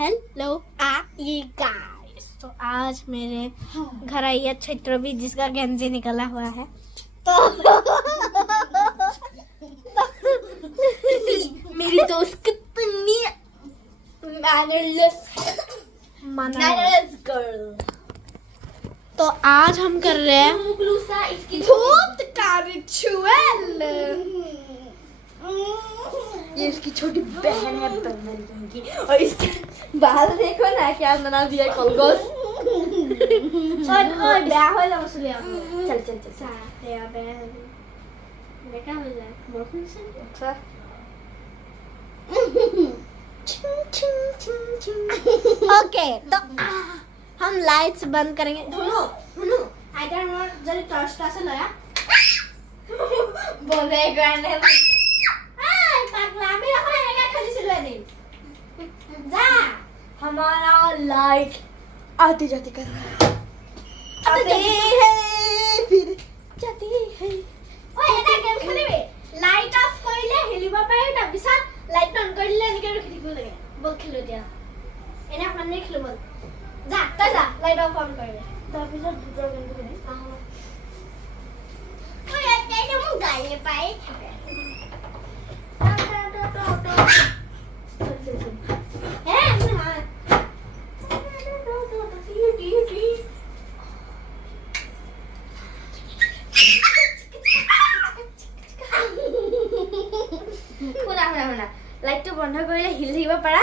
Hello guys. तो आज मेरे घर आई है छत्रवी जिसका गेंजी निकला हुआ है। तो मेरी दोस्त कितनी मैनरलेस गर्ल। तो आज हम कर रहे हैं धूप का रिचुअल। ये इसकी छोटी बहन है बंगल की, और इसके बाल देखो ना क्या बना दिया कलगोस। और ब्याह हो जा मसले चल चल चल साथे अबे देखा हो जाए बॉयफ्रेंड से अच्छा। ओके। तो हम लाइट्स बंद करेंगे। धुनो धुनो आइडर मोर जल्दी टॉर्च से लाया बोले गाने पगला मेरा होएगा खाली से ले जा। हमारा लाइट आती जाती कर रहा है, आती है फिर जाती है। ओए এটা গেম খেলিবি লাইট অফ কৰিলে হেলিব পাৰে তাৰ পিছত লাইট অন কৰিলে এনেকে ৰখি থাকিব লাগে। বল খেলো দিয়া এনে মানে খেলো বল যা তই যা লাইট অফ অন কৰিলে তাৰ পিছত দুটা গেম খেলি ওই এটা মোক গালে পাই থাকে। শুনা শুনা শুনা, লাইটটো বন্ধ কৰিলে হিল থাকিব পাৰা।